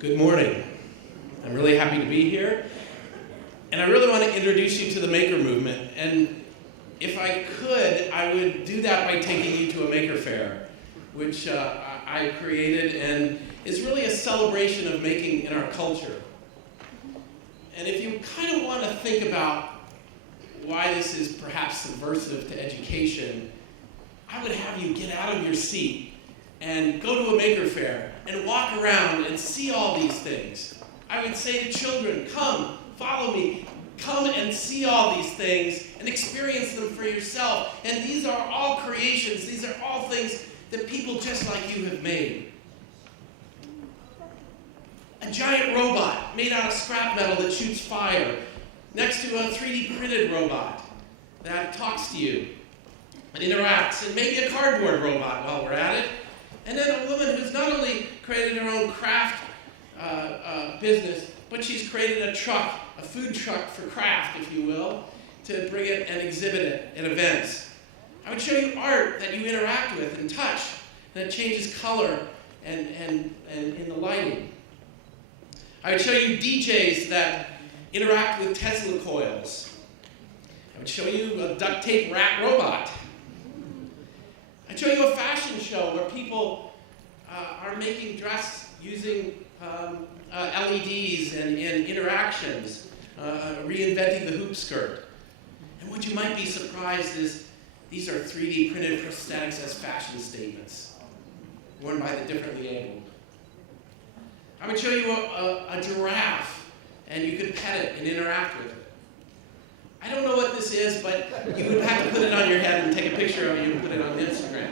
Good morning. I'm really happy to be here. And I really want to introduce you to the maker movement. And if I could, I would do that by taking you to a maker fair, which I created and is really a celebration of making in our culture. And if you kind of want to think about why this is perhaps subversive to education, I would have you get out of your seat and go to a maker fair and walk around and see all these things. I would say to children, come, follow me, come and see all these things and experience them for yourself. And these are all creations. These are all things that people just like you have made. A giant robot made out of scrap metal that shoots fire next to a 3D printed robot that talks to you and interacts, and maybe a cardboard robot while we're at it. And then a woman who's not only created her own craft business, but she's created a truck, a food truck for craft, if you will, to bring it and exhibit it at events. I would show you art that you interact with and touch, and it changes color and in the lighting. I would show you DJs that interact with Tesla coils. I would show you a duct tape rat robot. I'd show you a fashion show where people are making dress using LEDs and interactions, reinventing the hoop skirt. And what you might be surprised is these are 3D printed prosthetics as fashion statements, worn by the differently abled. I would show you a giraffe, and you could pet it and interact with it. I don't know what this is, but you would have to put it on your head and take a picture of you and put it on Instagram.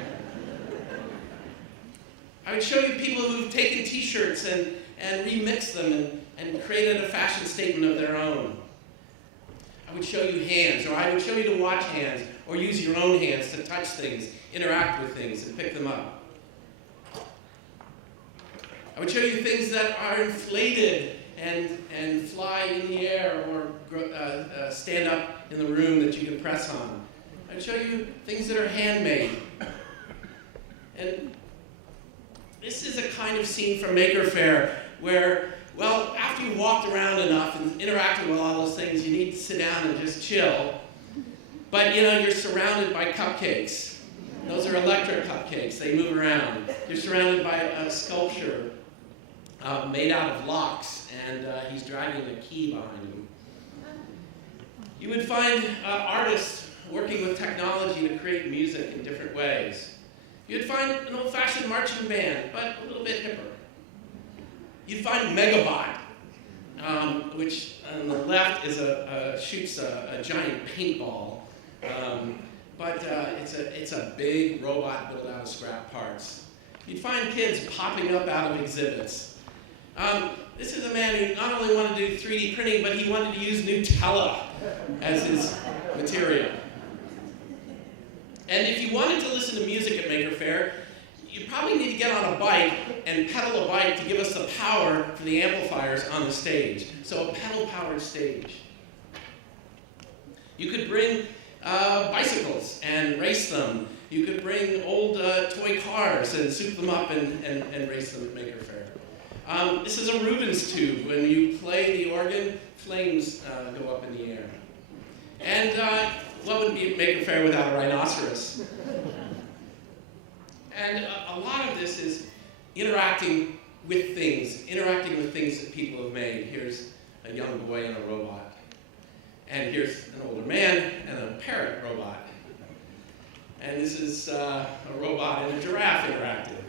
I would show you people who've taken t-shirts and remixed them and created a fashion statement of their own. I would show you hands, or I would show you to watch hands, or use your own hands to touch things, interact with things, and pick them up. I would show you things that are inflated and fly in the air or stand up in the room that you can press on. I'd show you things that are handmade. And this is a kind of scene from Maker Faire where, well, after you've walked around enough and interacted with all those things, you need to sit down and just chill. But, you know, you're surrounded by cupcakes. Those are electric cupcakes. They move around. You're surrounded by a sculpture made out of locks, and he's dragging a key behind him. You would find artists working with technology to create music in different ways. You'd find an old-fashioned marching band, but a little bit hipper. You'd find Megabot, which on the left is shoots a giant paintball, but it's a big robot built out of scrap parts. You'd find kids popping up out of exhibits. This is a man who not only wanted to do 3D printing, but he wanted to use Nutella as his material. And if you wanted to listen to music at Maker Faire, you probably need to get on a bike and pedal a bike to give us the power for the amplifiers on the stage. So a pedal-powered stage. You could bring bicycles and race them. You could bring old toy cars and soup them up and race them at Maker Faire. This is a Rubens tube. When you play the organ, flames go up in the air. And what would be Maker Faire without a rhinoceros? And a lot of this is interacting with things that people have made. Here's a young boy and a robot. And here's an older man and a parrot robot. And this is a robot and a giraffe interacting.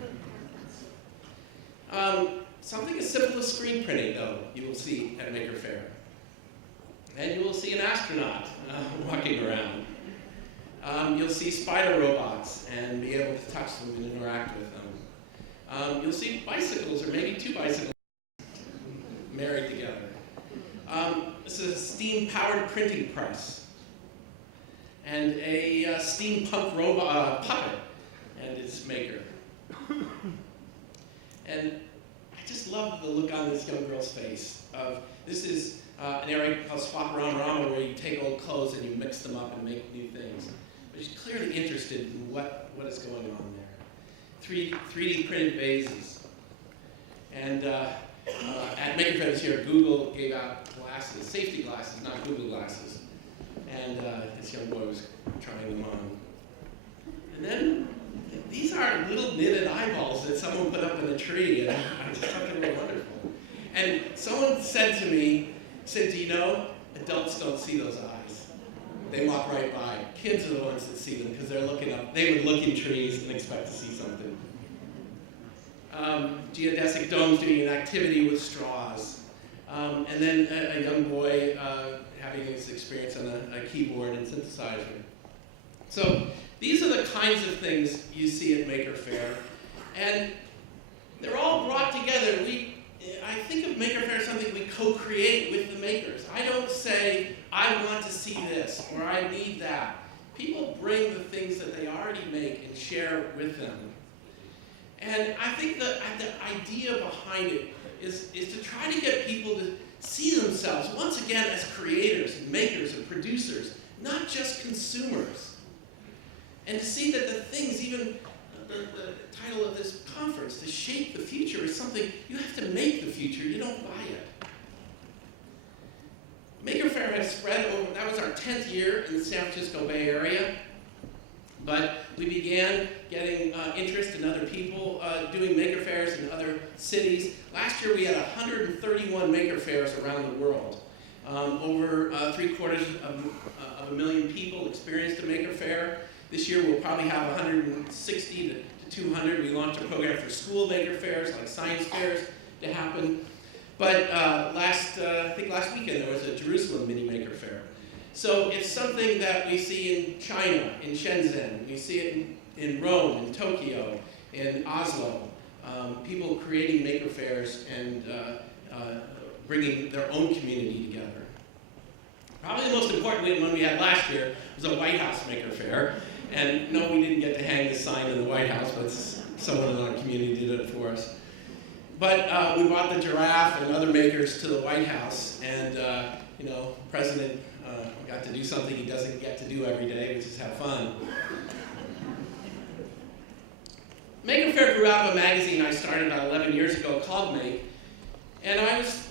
Something as simple as screen printing, though, you will see at Maker Faire. And you will see an astronaut walking around. You'll see spider robots and be able to touch them and interact with them. You'll see bicycles, or maybe two bicycles married together. This is a steam-powered printing press. And a steampunk robot puppet and its maker. And I just love the look on this young girl's face. This is an area called Swap Rama Rama, where you take old clothes and you mix them up and make new things. But she's clearly interested in what is going on there. 3D printed vases. And At Maker Faire this year, Google gave out glasses, safety glasses, not Google glasses. And this young boy was trying them on. And then, these are little knitted eyeballs that someone put up in a tree, and I just thought they were wonderful. And someone said to me, do you know, adults don't see those eyes. They walk right by. Kids are the ones that see them because they're looking up. They would look in trees and expect to see something. Geodesic domes doing an activity with straws. And then a young boy having his experience on a keyboard and synthesizer. So these are the kinds of things you see at Maker Faire. And they're all brought together. I think of Maker Faire as something we co-create with the makers. I don't say, I want to see this, or I need that. People bring the things that they already make and share with them. And I think the idea behind it is to try to get people to see themselves, once again, as creators and makers and producers, not just consumers. And to see that the things, even the title of this conference, To Shape the Future, is something you have to make the future, you don't buy it. Maker Faire has spread over, that was our 10th year in the San Francisco Bay Area. But we began getting interest in other people doing Maker Fairs in other cities. Last year we had 131 Maker Fairs around the world. Over 750,000 people experienced a Maker Faire. This year we'll probably have 160 to 200. We launched a program for school Maker Fairs, like science fairs, to happen. But I think last weekend there was a Jerusalem mini Maker Faire. So it's something that we see in China, in Shenzhen. We see it in Rome, in Tokyo, in Oslo. People creating Maker Fairs and bringing their own community together. Probably the most important one we had last year was a White House Maker Faire. And no, we didn't get to hang the sign in the White House, but someone in our community did it for us. But we brought the giraffe and other makers to the White House, and President got to do something he doesn't get to do every day, which is have fun. Maker Faire grew out of a magazine I started about 11 years ago called Make, and I was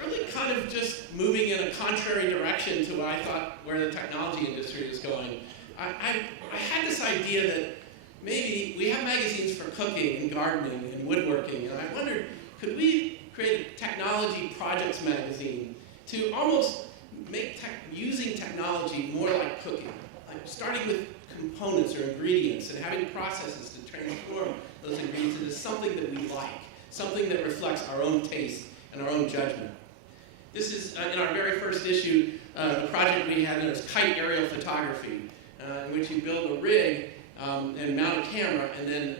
really kind of just moving in a contrary direction to what I thought where the technology industry was going. I had this idea that maybe we have magazines for cooking and gardening and woodworking, and I wondered, could we create a technology projects magazine to almost make using technology more like cooking, like starting with components or ingredients and having processes to transform those ingredients into something that we like, something that reflects our own taste and our own judgment. This is, in our very first issue, the project we had was kite aerial photography, in which you build a rig and mount a camera and then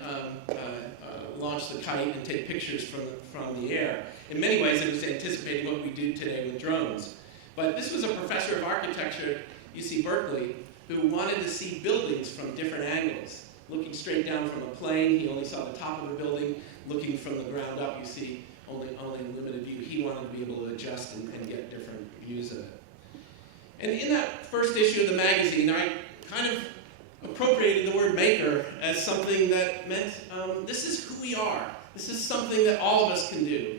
launch the kite and take pictures from the air. In many ways, it was anticipating what we do today with drones. But this was a professor of architecture at UC Berkeley who wanted to see buildings from different angles. Looking straight down from a plane, he only saw the top of the building. Looking from the ground up, you see only limited view. He wanted to be able to adjust and get different views of it. And in that first issue of the magazine, I kind of appropriated the word maker as something that meant this is who we are. This is something that all of us can do.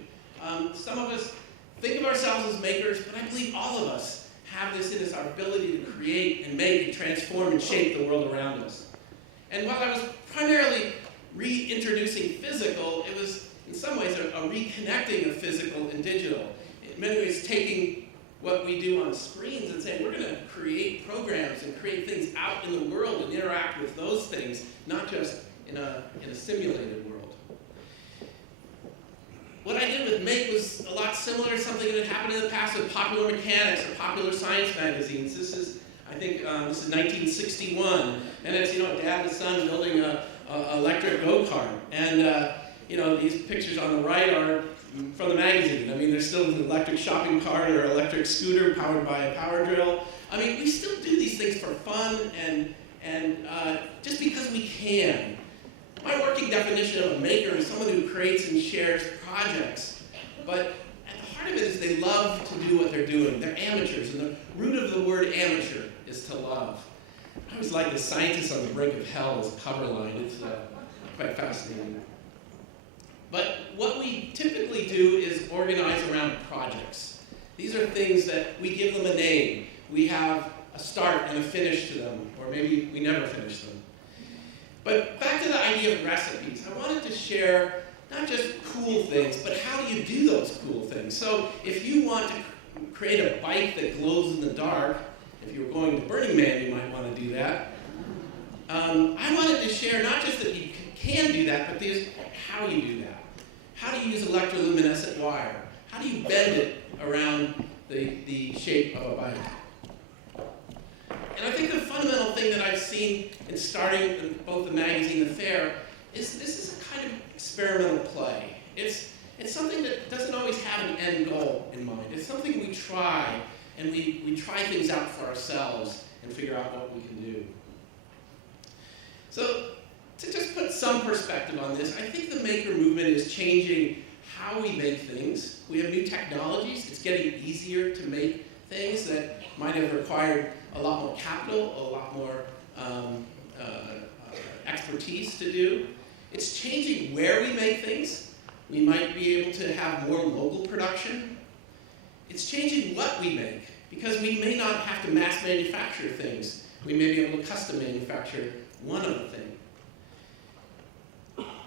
Some of us think of ourselves as makers, but I believe all of us have this in us, our ability to create and make and transform and shape the world around us. And while I was primarily reintroducing physical, it was in some ways a reconnecting of physical and digital. In many ways, taking what we do on screens and saying we're going to create programs and create things out in the world and interact with those things, not just in a simulated world. What I did with Make was a lot similar to something that had happened in the past with Popular Mechanics or Popular Science magazines. This is, I think, this is 1961, and it's, dad and son building a electric go-kart. And, these pictures on the right are from the magazine. I mean, there's still an electric shopping cart or electric scooter powered by a power drill. I mean, we still do these things for fun and just because we can. My working definition of a maker is someone who creates and shares projects. But at the heart of it is they love to do what they're doing. They're amateurs, and the root of the word amateur is to love. I always like the scientist on the brink of hell as a cover line. It's quite fascinating. But what we typically do is organize around projects. These are things that we give them a name. We have a start and a finish to them, or maybe we never finish them. But back to the idea of recipes, I wanted to share not just cool things, but how do you do those cool things? So if you want to create a bike that glows in the dark, if you're going to Burning Man, you might want to do that. I wanted to share not just that you can do that, but how you do that. How do you use electroluminescent wire? How do you bend it around the shape of a bike? And I think the fundamental thing that I've seen in starting both the magazine and the fair is this is a kind of experimental play. It's something that doesn't always have an end goal in mind. It's something we try, and we try things out for ourselves and figure out what we can do. So to just put some perspective on this, I think the maker movement is changing how we make things. We have new technologies. It's getting easier to make things that might have required a lot more capital, a lot more expertise to do. It's changing where we make things. We might be able to have more local production. It's changing what we make, because we may not have to mass manufacture things. We may be able to custom manufacture one of the things.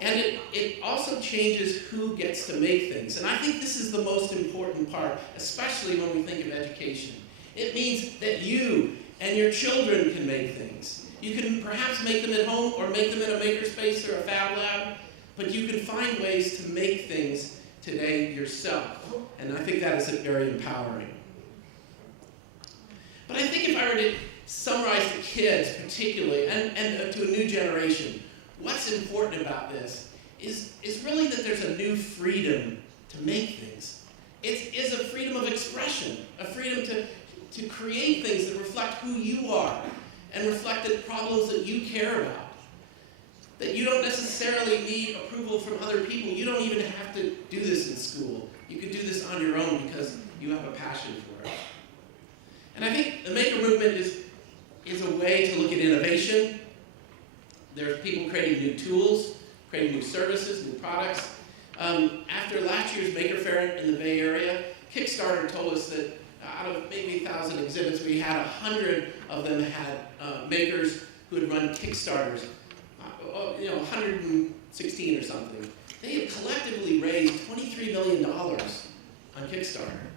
And it also changes who gets to make things. And I think this is the most important part, especially when we think of education. It means that you and your children can make things. You can perhaps make them at home or make them in a makerspace or a fab lab, but you can find ways to make things today yourself. And I think that is very empowering. But I think if I were to summarize to kids particularly, and to a new generation, what's important about this is really that there's a new freedom to make things. It is a freedom of expression, a freedom to create things that reflect who you are and reflect the problems that you care about. That you don't necessarily need approval from other people. You don't even have to do this in school. You can do this on your own because you have a passion for it. And I think the maker movement is a way to look at innovation. There's people creating new tools, creating new services, new products. After last year's Maker Fair in the Bay Area, Kickstarter told us that out of maybe 1,000 exhibits, we had 100 of them had makers who had run Kickstarters, 116 or something. They had collectively raised $23 million on Kickstarter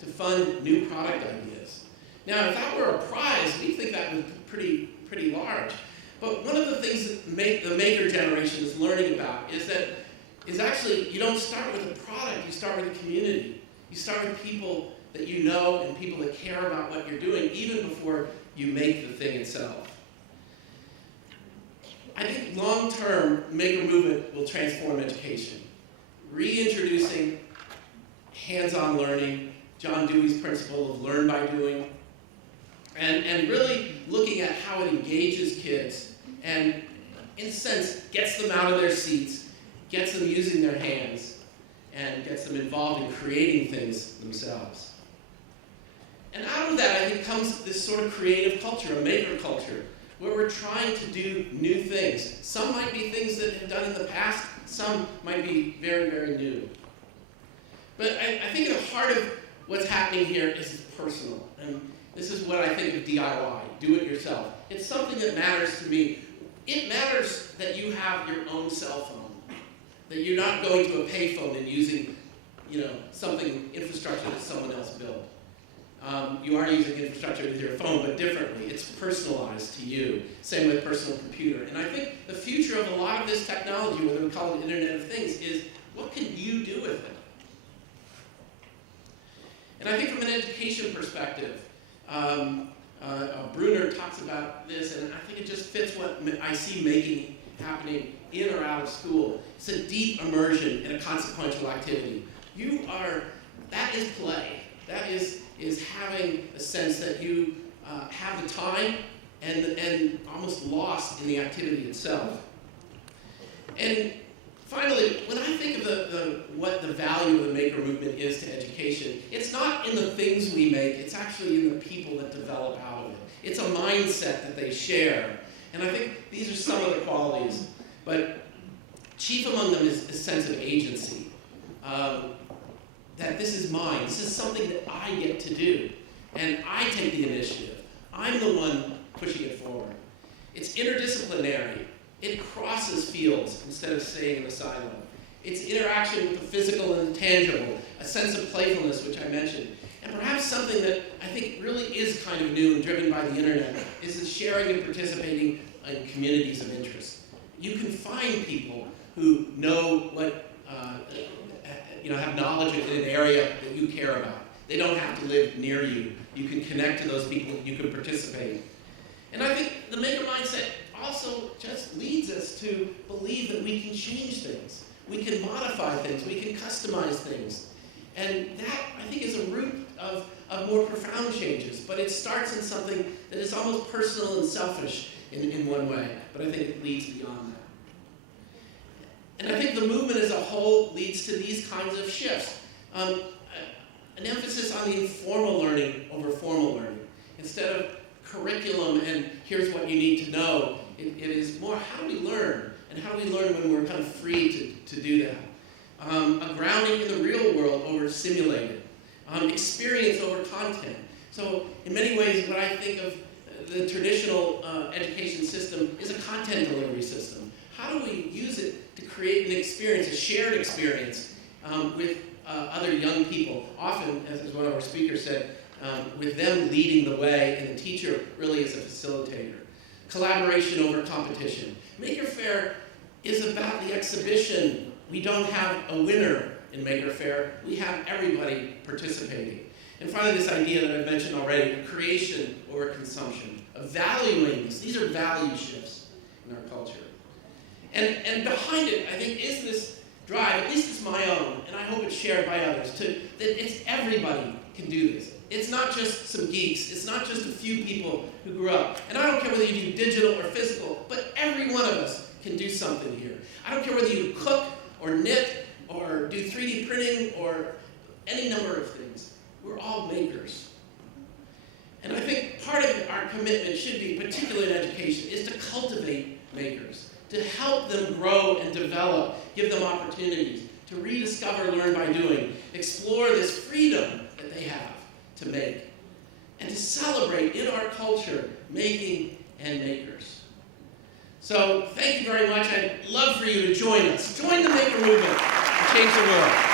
to fund new product ideas. Now, if that were a prize, we think that was pretty large. But one of the things that the maker generation is learning about is actually you don't start with a product, you start with a community. You start with people that you know and people that care about what you're doing even before you make the thing itself. I think long-term, maker movement will transform education. Reintroducing hands-on learning, John Dewey's principle of learn by doing, and really looking at how it engages kids and, in a sense, gets them out of their seats, gets them using their hands, and gets them involved in creating things themselves. And out of that, I think, comes this sort of creative culture, a maker culture, where we're trying to do new things. Some might be things that have done in the past, some might be very, very new. But I think at the heart of what's happening here is personal. And this is what I think of DIY, do it yourself. It's something that matters to me. It matters that you have your own cell phone, that you're not going to a payphone and using, something, infrastructure that someone else built. You are using infrastructure with your phone, but differently. It's personalized to you. Same with personal computer. And I think the future of a lot of this technology, whether we call it Internet of Things, is what can you do with it? And I think from an education perspective, Bruner talks about this, and I think it just fits what I see making happening in or out of school. It's a deep immersion in a consequential activity. That is play. That is having a sense that you have the time and almost lost in the activity itself. And finally, when I think of what the value of the maker movement is to education, it's not in the things we make, it's actually in the people that develop out of it. It's a mindset that they share. And I think these are some of the qualities, but chief among them is a sense of agency. that this is mine. This is something that I get to do. And I take the initiative. I'm the one pushing it forward. It's interdisciplinary. It crosses fields instead of staying in the silo. It's interaction with the physical and the tangible, a sense of playfulness, which I mentioned. And perhaps something that I think really is kind of new and driven by the internet is the sharing and participating in communities of interest. You can find people who know what, have knowledge in an area that you care about. They don't have to live near you. You can connect to those people, you can participate. And I think the maker mindset also just leads us to believe that we can change things. We can modify things, we can customize things. And that, I think, is a root of more profound changes. But it starts in something that is almost personal and selfish in one way. But I think it leads beyond that. And I think the movement as a whole leads to these kinds of shifts. An emphasis on the informal learning over formal learning. Instead of curriculum and here's what you need to know, it is more how do we learn? And how do we learn when we're kind of free to do that? A grounding in the real world over simulated. Experience over content. So in many ways, what I think of the traditional education system is a content delivery system. How do we use it to create an experience, a shared experience with other young people? Often, as one of our speakers said, with them leading the way and the teacher really is a facilitator. Collaboration over competition. Maker Faire is about the exhibition. We don't have a winner in Maker Faire. We have everybody participating. And finally, this idea that I've mentioned already, creation over consumption. Of valuing this. These are value shifts in our culture. And behind it, I think, is this drive, at least it's my own, and I hope it's shared by others, that it's everybody can do this. It's not just some geeks. It's not just a few people who grew up. And I don't care whether you do digital or physical, but every one of us can do something here. I don't care whether you cook or knit or do 3D printing or any number of things. We're all makers. And I think part of our commitment should be, particularly in education, is to cultivate makers, to help them grow and develop, give them opportunities, to rediscover, learn by doing, explore this freedom that they have to make, and to celebrate in our culture making and makers. So thank you very much. I'd love for you to join us. Join the maker movement and change the world.